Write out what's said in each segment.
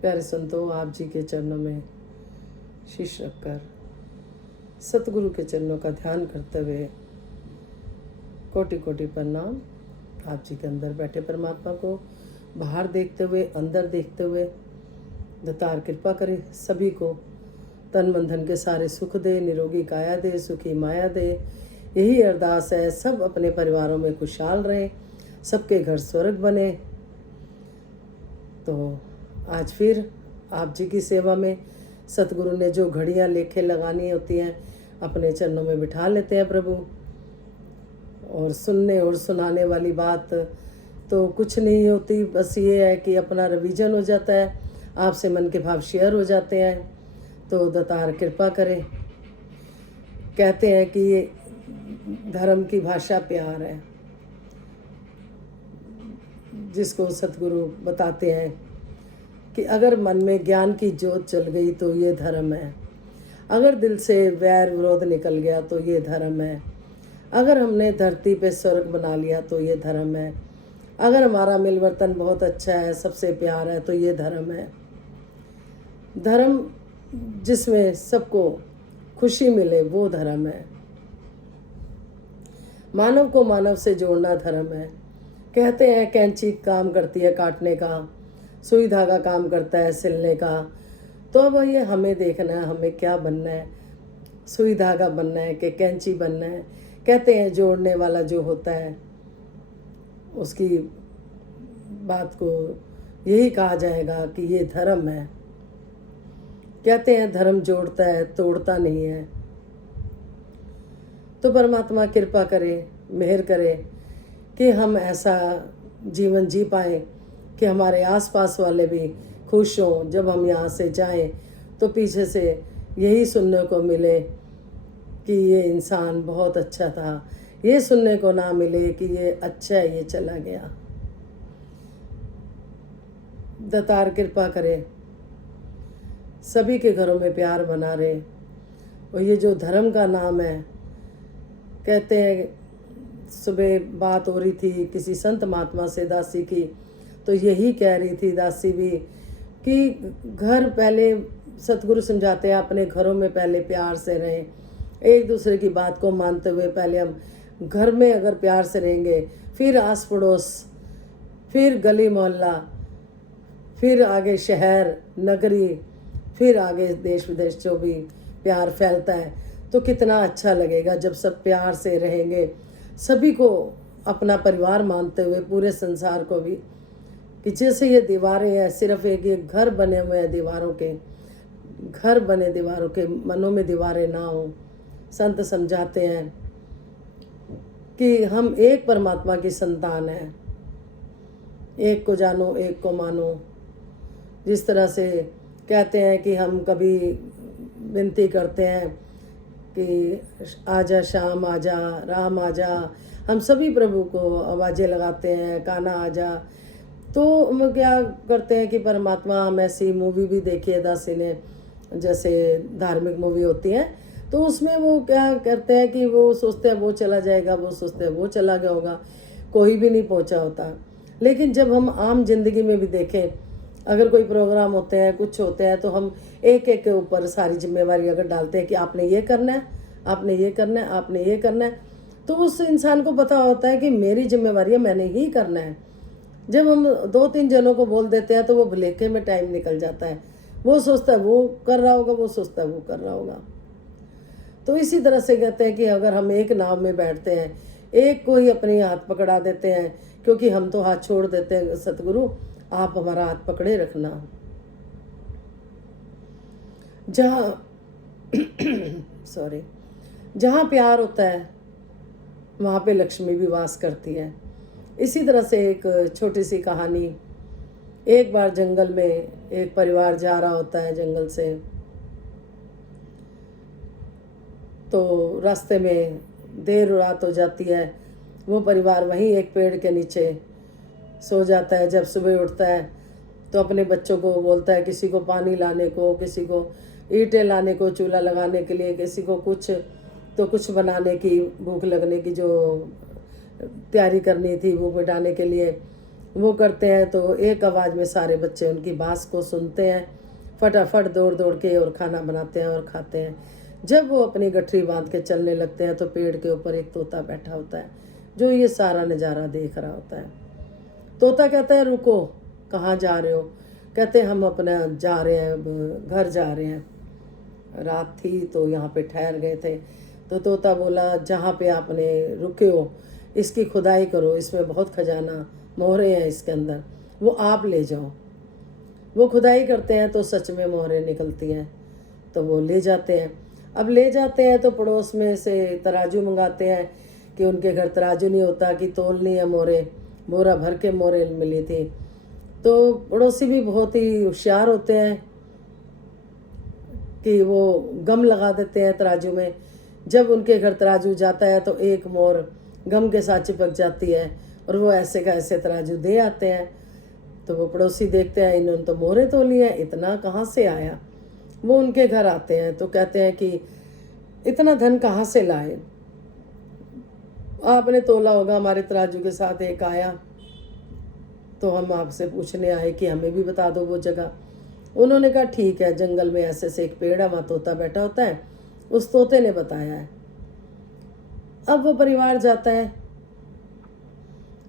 प्यारे संतों, आप जी के चरणों में शीश रखकर सतगुरु के चरणों का ध्यान करते हुए कोटि कोटि प्रणाम। आप जी के अंदर बैठे परमात्मा को बाहर देखते हुए, अंदर देखते हुए दातार कृपा करे, सभी को तन मन धन के सारे सुख दे, निरोगी काया दे, सुखी माया दे। यही अरदास है। सब अपने परिवारों में खुशहाल रहें, सबके घर स्वर्ग बने। तो आज फिर आप जी की सेवा में सतगुरु ने जो घड़ियाँ लेखे लगानी होती हैं अपने चरणों में बिठा लेते हैं प्रभु। और सुनने और सुनाने वाली बात तो कुछ नहीं होती, बस ये है कि अपना रिवीजन हो जाता है, आपसे मन के भाव शेयर हो जाते हैं। तो दातार कृपा करे। कहते हैं कि ये धर्म की भाषा प्यार है, जिसको सतगुरु बताते हैं कि अगर मन में ज्ञान की ज्योत जल गई तो ये धर्म है। अगर दिल से वैर विरोध निकल गया तो ये धर्म है। अगर हमने धरती पे स्वर्ग बना लिया तो ये धर्म है। अगर हमारा मिलवर्तन बहुत अच्छा है, सबसे प्यार है, तो ये धर्म है। धर्म जिसमें सबको खुशी मिले वो धर्म है। मानव को मानव से जोड़ना धर्म है। कहते हैं कैंची काम करती है काटने का, सुई धागा काम करता है सिलने का। तो अब ये हमें देखना है, हमें क्या बनना है, सुई धागा बनना है कि कैंची बनना है। कहते हैं जोड़ने वाला जो होता है उसकी बात को यही कहा जाएगा कि ये धर्म है। कहते हैं धर्म जोड़ता है, तोड़ता नहीं है। तो परमात्मा कृपा करे, मेहर करे कि हम ऐसा जीवन जी पाए कि हमारे आसपास वाले भी खुश हों। जब हम यहाँ से जाएं तो पीछे से यही सुनने को मिले कि ये इंसान बहुत अच्छा था, ये सुनने को ना मिले कि ये अच्छा है, ये चला गया। दातार कृपा करे, सभी के घरों में प्यार बना रहे। और ये जो धर्म का नाम है, कहते हैं सुबह बात हो रही थी किसी संत महात्मा से दासी की, तो यही कह रही थी दासी भी कि घर पहले सतगुरु समझाते हैं अपने घरों में पहले प्यार से रहें, एक दूसरे की बात को मानते हुए। पहले हम घर में अगर प्यार से रहेंगे, फिर आस पड़ोस, फिर गली मोहल्ला, फिर आगे शहर नगरी, फिर आगे देश विदेश जो भी प्यार फैलता है, तो कितना अच्छा लगेगा जब सब प्यार से रहेंगे। सभी को अपना परिवार मानते हुए, पूरे संसार को भी, कि जैसे ये दीवारें हैं, सिर्फ एक ये घर बने हुए हैं दीवारों के, घर बने दीवारों के, मनों में दीवारें ना हो। संत समझाते हैं कि हम एक परमात्मा की संतान हैं, एक को जानो एक को मानो। जिस तरह से कहते हैं कि हम कभी विनती करते हैं कि आजा श्याम आजा, राम आजा, हम सभी प्रभु को आवाज़ें लगाते हैं, कान्हा आजा। तो हम क्या करते हैं कि परमात्मा, हम ऐसी मूवी भी देखी है दासी ने, जैसे धार्मिक मूवी होती हैं, तो उसमें वो क्या करते हैं कि वो सोचते हैं वो चला जाएगा, वो सोचते हैं वो चला गया होगा, कोई भी नहीं पहुंचा होता। लेकिन जब हम आम जिंदगी में भी देखें, अगर कोई प्रोग्राम होते हैं, कुछ होते हैं, तो हम एक एक के ऊपर सारी जिम्मेवारी अगर डालते हैं कि आपने ये करना है, आपने ये करना है, आपने ये करना है, तो उस इंसान को पता होता है कि मेरी जिम्मेवारी है, मैंने ही करना है। जब हम 2-3 जनों को बोल देते हैं तो वो भुलेखे में टाइम निकल जाता है। वो सोचता है वो कर रहा होगा, वो सोचता है वो कर रहा होगा। तो इसी तरह से कहते हैं कि अगर हम एक नाव में बैठते हैं, एक को ही अपने हाथ पकड़ा देते हैं, क्योंकि हम तो हाथ छोड़ देते हैं, सतगुरु आप हमारा हाथ पकड़े रखना। जहाँ प्यार होता है वहाँ पे लक्ष्मी भी वास करती है। इसी तरह से एक छोटी सी कहानी। एक बार जंगल में एक परिवार जा रहा होता है जंगल से, तो रास्ते में देर रात हो जाती है। वो परिवार वहीं एक पेड़ के नीचे सो जाता है। जब सुबह उठता है तो अपने बच्चों को बोलता है, किसी को पानी लाने को, किसी को ईंटें लाने को चूल्हा लगाने के लिए, किसी को कुछ तो कुछ बनाने की, भूख लगने की जो तैयारी करनी थी वो मिटाने के लिए। वो करते हैं तो एक आवाज़ में सारे बच्चे उनकी बात को सुनते हैं, फटाफट दौड़ दौड़ के और खाना बनाते हैं और खाते हैं। जब वो अपनी गठरी बांध के चलने लगते हैं तो पेड़ के ऊपर एक तोता बैठा होता है जो ये सारा नज़ारा देख रहा होता है। तोता कहता है, रुको, कहाँ जा रहे हो? कहते हैं, हम अपना जा रहे हैं, घर जा रहे हैं, रात थी तो यहाँ पे ठहर गए थे। तो तोता बोला, जहाँ पे आपने रुके हो इसकी खुदाई करो, इसमें बहुत खजाना मोहरे हैं इसके अंदर, वो आप ले जाओ। वो खुदाई करते हैं तो सच में मोहरे निकलती हैं, तो वो ले जाते हैं। अब ले जाते हैं तो पड़ोस में से तराजू मंगाते हैं कि उनके घर तराजू नहीं होता कि तोलनी है मोहरे, बोरा भर के मोहरे मिली थी। तो पड़ोसी भी बहुत ही होशियार होते हैं कि वो गम लगा देते हैं तराजू में। जब उनके घर तराजू जाता है तो एक मोर गम के साथ चिपक जाती है और वो ऐसे का ऐसे तराजू दे आते हैं। तो वो पड़ोसी देखते हैं, इन्होंने तो मोहरे तोली हैं, इतना कहाँ से आया? वो उनके घर आते हैं तो कहते हैं कि इतना धन कहाँ से लाए? आपने तोला होगा, हमारे तराजू के साथ एक आया, तो हम आपसे पूछने आए कि हमें भी बता दो वो जगह। उन्होंने कहा, ठीक है, जंगल में ऐसे से एक पेड़ है, वहाँ तोता बैठा होता है, उस तोते ने बताया है। अब वो परिवार जाता है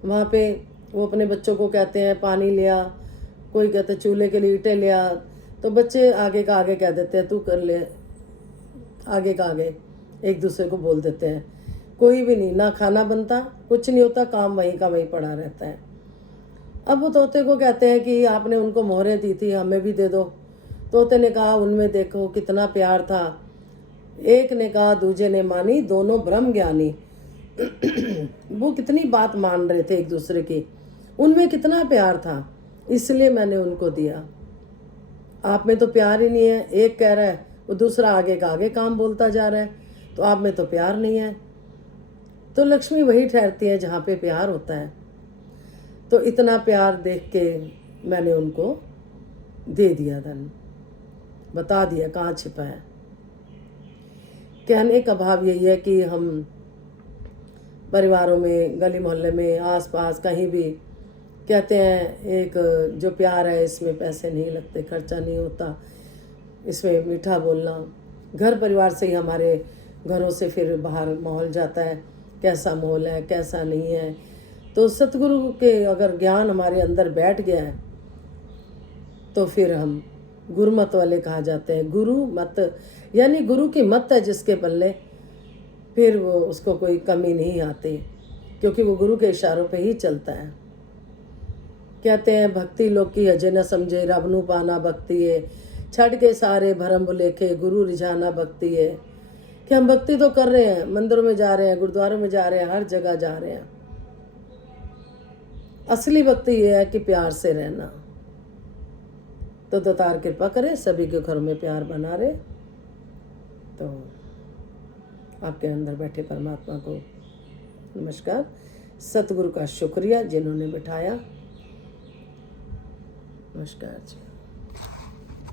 वहाँ पे, वो अपने बच्चों को कहते हैं पानी लिया, कोई कहते चूल्हे के लिए ईंटें लिया, तो बच्चे आगे का आगे कह देते हैं, तू कर ले, आगे का आगे एक दूसरे को बोल देते हैं। कोई भी नहीं, ना खाना बनता, कुछ नहीं होता, काम वहीं का वहीं पड़ा रहता है। अब वो तोते को कहते हैं कि आपने उनको मोहरें दी थी, हमें भी दे दो। तोते ने कहा, उनमें देखो कितना प्यार था। एक ने कहा, दूजे ने मानी, दोनों ब्रह्म ज्ञानी। वो कितनी बात मान रहे थे एक दूसरे की, उनमें कितना प्यार था, इसलिए मैंने उनको दिया। आप में तो प्यार ही नहीं है, एक कह रहा है, वो दूसरा आगे का आगे काम बोलता जा रहा है, तो आप में तो प्यार नहीं है। तो लक्ष्मी वही ठहरती है जहाँ पे प्यार होता है। तो इतना प्यार देख के मैंने उनको दे दिया धन, बता दिया कहाँ छिपा है। कहने का भाव यही है कि हम परिवारों में, गली मोहल्ले में, आसपास कहीं भी कहते हैं, एक जो प्यार है इसमें पैसे नहीं लगते, खर्चा नहीं होता, इसमें मीठा बोलना। घर परिवार से ही हमारे घरों से फिर बाहर माहौल जाता है, कैसा माहौल है, कैसा नहीं है। तो सतगुरु के अगर ज्ञान हमारे अंदर बैठ गया है तो फिर हम गुरुमत वाले कहा जाते हैं। गुरु मत यानी गुरु की मत है जिसके पल्ले, फिर वो उसको कोई कमी नहीं आती, क्योंकि वो गुरु के इशारों पे ही चलता है। कहते हैं, भक्ति लोग की हजे न समझे, रब नू पाना भक्ति है, छड़ के सारे भरम बुलेखे, गुरु रिझाना भक्ति है। कि हम भक्ति तो कर रहे हैं, मंदिरों में जा रहे हैं, गुरुद्वारों में जा रहे हैं, हर जगह जा रहे हैं। असली भक्ति ये है कि प्यार से रहना। तो दातार कृपा करे, सभी के घरों में प्यार बना रहे। तो आपके अंदर बैठे परमात्मा को नमस्कार, सतगुरु का शुक्रिया जिन्होंने बिठाया। नमस्कार जी।